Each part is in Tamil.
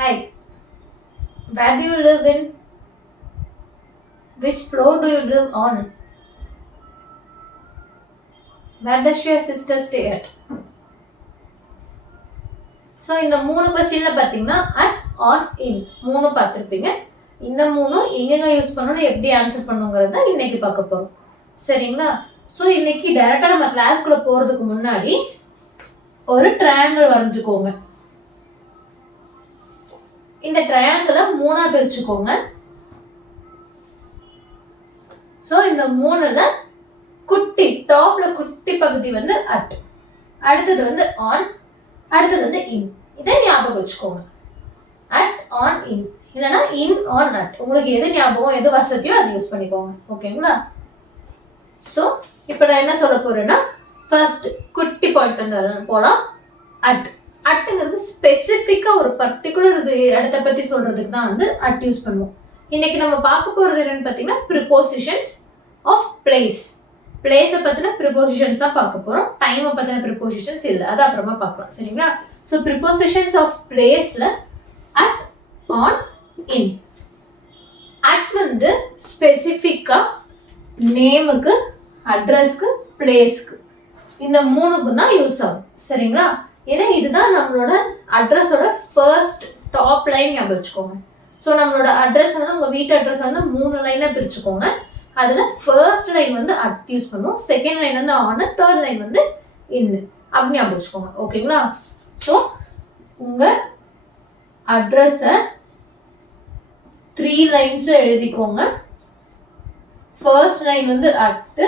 Hi, where do you live in? Which floor do you live on? Where does your sister stay at? So இந்த 3 கொஸ்டின்ல பார்த்தீங்கன்னா அட் ஆன் இன் 3 பார்த்துருப்பீங்க. இந்த 3 எங்கெங்க யூஸ் பண்ணணும், எப்படி ஆன்சர் பண்ணுங்கிறத இன்னைக்கு பார்க்க போகிறோம். சரிங்களா? ஸோ இன்னைக்கு டைரெக்டாக நம்ம கிளாஸ்க்குள்ள போகிறதுக்கு முன்னாடி ஒரு ட்ரையாங்கிள் வரைஞ்சுக்கோங்க. இந்த ட்ரையாங்கிளை 3ஆ பிரிச்சுக்கோங்க. ஸோ இந்த 3ல குட்டி டாப்ல குட்டி பகுதி வந்து அட், அடுத்தது வந்து ஆன், அடுத்தது வந்து இன். இதை ஞாபகம் வச்சுக்கோங்க. அட் ஆன் இன் இல்லைன்னா இன் ஆன் அட், உங்களுக்கு எது ஞாபகம் எது வசதியோ அதை யூஸ் பண்ணிக்கோங்க. ஓகேங்களா? ஸோ இப்போ நான் என்ன சொல்ல போறேன்னா, ஃபர்ஸ்ட் குட்டி பாயிண்ட் வந்து போகலாம். அட் அட்டுங்கிறது ஸ்பெசிஃபிக்காக ஒரு பர்டிகுலர் இது இடத்த பற்றி சொல்றதுக்கு தான் வந்து அட் யூஸ் பண்ணுவோம். இன்னைக்கு நம்ம பார்க்க போகிறது என்னன்னு பார்த்தீங்கன்னா ப்ரிபோசிஷன்ஸ் ஆஃப் பிளேஸ். பிளேஸை பற்றின ப்ரிபோசிஷன்ஸ் தான் பார்க்க போகிறோம். டைமை பற்றின ப்ரிபோசிஷன்ஸ் இல்லை, அது அப்புறமா பார்க்கலாம். சரிங்களா? ஸோ ப்ரிபோசிஷன்ஸ் ஆஃப் பிளேஸில் அட் ஆன் இன். அட் வந்து ஸ்பெசிஃபிக்காக நேமுக்கு, அட்ரஸ்க்கு, பிளேஸ்க்கு, இந்த 3க்கும் தான் யூஸ் ஆகும். சரிங்களா? ஏன்னா இதுதான் நம்மளோட அட்ரஸோட ஃபர்ஸ்ட் டாப் லைன் ஞாபகம் வச்சுக்கோங்க. ஸோ நம்மளோட அட்ரஸ் வந்து உங்கள் வீட்டு அட்ரஸ் வந்து 3 லைனாக பிரிச்சுக்கோங்க. அதில் ஃபர்ஸ்ட் லைன் வந்து அட் யூஸ் பண்ணுவோம், செகண்ட் லைன் வந்து ஆன், தேர்ட் லைன் வந்து இன். அப்படி ஞாபகம் வச்சுக்கோங்க. ஓகேங்களா? ஸோ உங்கள் அட்ரஸை 3 லைன்ஸில் எழுதிக்கோங்க. ஃபர்ஸ்ட் லைன் வந்து அட்டு,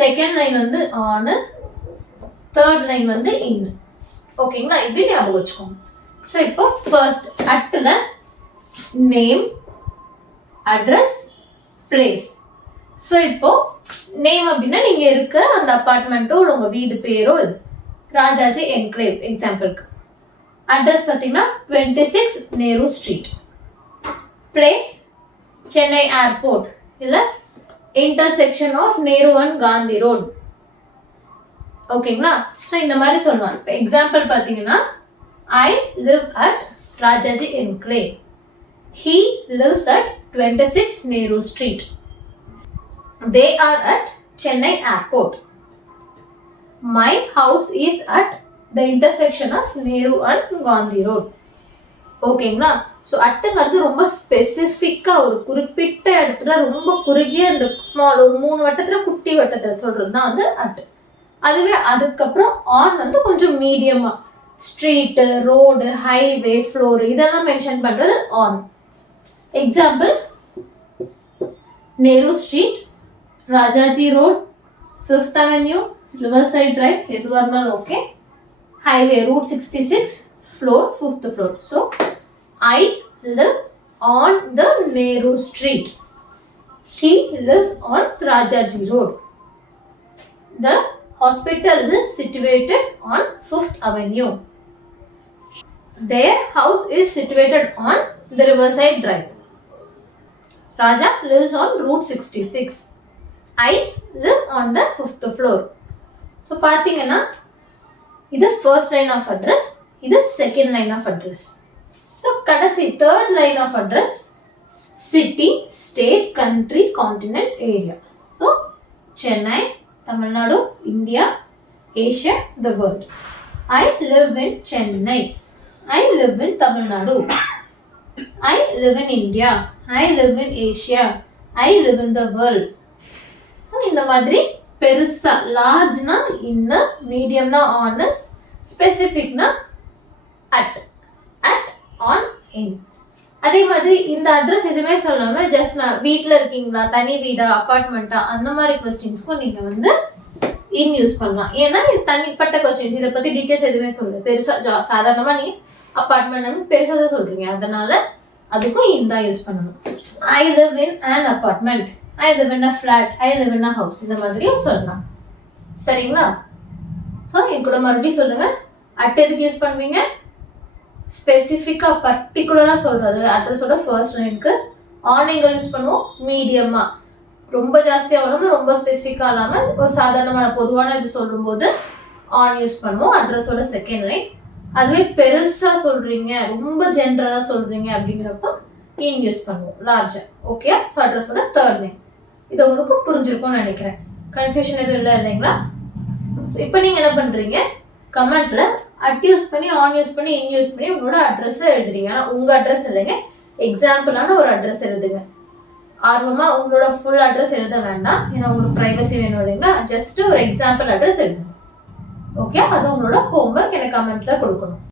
செகண்ட் லைன் வந்து ஆனு, தேர்ட் லைன் வந்து இன். ஓகேங்களா? இப்படி ஞாபகம் வச்சுக்கோங்க. ஸோ இப்போ first அட்டில் name, address, place. So இப்போ நேம் அப்படின்னா நீங்கள் இருக்க அந்த அப்பார்ட்மெண்ட்டோ உங்கள் வீடு பேரோ இது ராஜாஜி என்க்ளேவ் எக்ஸாம்பிளுக்கு. அட்ரஸ் பார்த்தீங்கன்னா 26 Nehru street. Place Chennai airport இல்லை intersection of Nehru and Gandhi road. ஓகேங்களா? ஸோ இந்த மாதிரி சொல்லலாம். இப்போ எக்ஸாம்பிள் பார்த்தீங்கன்னா I live at Rajaji enclave. He lives at 26 Nehru Street. They are at Chennai Airport. My house is at the intersection of Nehru and Gandhi Road. ஓகேங்களா? ஸோ அட்டுங்கிறது ரொம்ப ஸ்பெசிஃபிக்காக ஒரு குறிப்பிட்ட இடத்துல ரொம்ப குறுகிய இந்த ஸ்மால் ஒரு 3 வட்டத்தில் குட்டி வட்டத்தில் சொல்கிறது தான் வந்து அட்டு. அதுவே அதுக்கப்புறம் ஆன் வந்து கொஞ்சம் மீடியமாக ஸ்ட்ரீட்டு, ரோடு, ஹைவே, ஃப்ளோர் இதெல்லாம் மென்ஷன் பண்ணுறது on. Example Nehru street, Rajaji road, 5th avenue, riverside drive, எதுவாக இருந்தாலும் okay. Highway route 66, floor 5th floor. So I live on the Nehru street. He lives on Rajaji road. The hospital is situated on 5th Avenue. Their house is situated on the Riverside Drive. Raja lives on Route 66. I live on the 5th floor. So, பார்த்தீங்கன்னா இது first line of address, இது second line of address. So, கடைசி third line of address city, state, country, continent, area. So, Chennai, Tamil Nadu, India, Asia, the world. I live in Chennai. I live in Tamil Nadu. I live in India. I live in Asia. I live in the world. So, இந்த மாதிரி பெருசா லார்ஜ்னா இன், மீடியம்னா ஆன், ஸ்பெசிஃபிக்னா அட். At on in. அதே மாதிரி இந்த அட்ரஸ் எதுவுமே சொல்லாமல் ஜஸ்ட் நான் வீட்டில் இருக்கீங்களா, தனி வீடா, அப்பார்ட்மெண்ட்டா, அந்த மாதிரி கொஸ்டின்ஸ்க்கும் நீங்கள் வந்து இன் யூஸ் பண்ணலாம். ஏன்னா இது தனிப்பட்ட கொஸ்டின்ஸ், இதை பற்றி டீட்டெயில்ஸ் எதுவுமே சொல்லு. பெருசாக சாதாரணமாக நீங்கள் அப்பார்ட்மெண்ட் பெருசாக தான் சொல்கிறீங்க, அதனால அதுக்கும் இன் தான் யூஸ் பண்ணணும். I live in an apartment, I live in a flat, I live in a house, இந்த மாதிரியும் சொல்லலாம். சரிங்களா? ஸோ என் கூட மறுபடியும் சொல்லுங்கள். அட் எதுக்கு யூஸ் பண்ணுவீங்க? ஸ்பெசிஃபிக்காக பர்டிகுலராக சொல்கிறது அட்ரஸோட ஃபர்ஸ்ட் லைனுக்கு. ஆன் எங்கே யூஸ் பண்ணுவோம்? மீடியமாக, ரொம்ப ஜாஸ்தியாக வராமல் ரொம்ப ஸ்பெசிஃபிக்காக இல்லாமல் ஒரு சாதாரணமான பொதுவான இது சொல்லும்போது ஆன் யூஸ் பண்ணுவோம் அட்ரஸோட செகண்ட் லைன். அதுவே பெருசா சொல்றீங்க, ரொம்ப ஜென்ரலா சொல்றீங்க அப்படிங்கிறப்ப இன் யூஸ் பண்ணுவோம், லார்ஜர். ஓகே, ஸோ அட்ரஸோட தேர்ட் நேம். இது உங்களுக்கு புரிஞ்சிருக்கும்னு நினைக்கிறேன். கன்ஃபியூஷன் எதுவும் இல்லை இல்லைங்களா? ஸோ இப்போ நீங்கள் என்ன பண்ணுறீங்க, கமெண்ட்ல அட் யூஸ் பண்ணி, ஆன் யூஸ் பண்ணி, இன் யூஸ் பண்ணி உங்களோட அட்ரஸை எழுதுறீங்க. ஆனால் உங்கள் அட்ரஸ் இல்லைங்க, எக்ஸாம்பிளான ஒரு அட்ரஸ் எழுதுங்க. ஆர்வமாக உங்களோட ஃபுல் அட்ரஸ் எழுத வேண்டாம், ஏன்னா உங்களுக்கு ப்ரைவசி வேணும் இல்லைங்களா? ஜஸ்ட் ஒரு எக்ஸாம்பிள் அட்ரஸ் எழுதுங்க. ஓகே, அது உங்களோட ஹோம்ஒர்க் எனக்கு கமெண்ட்ல கொடுக்கணும்.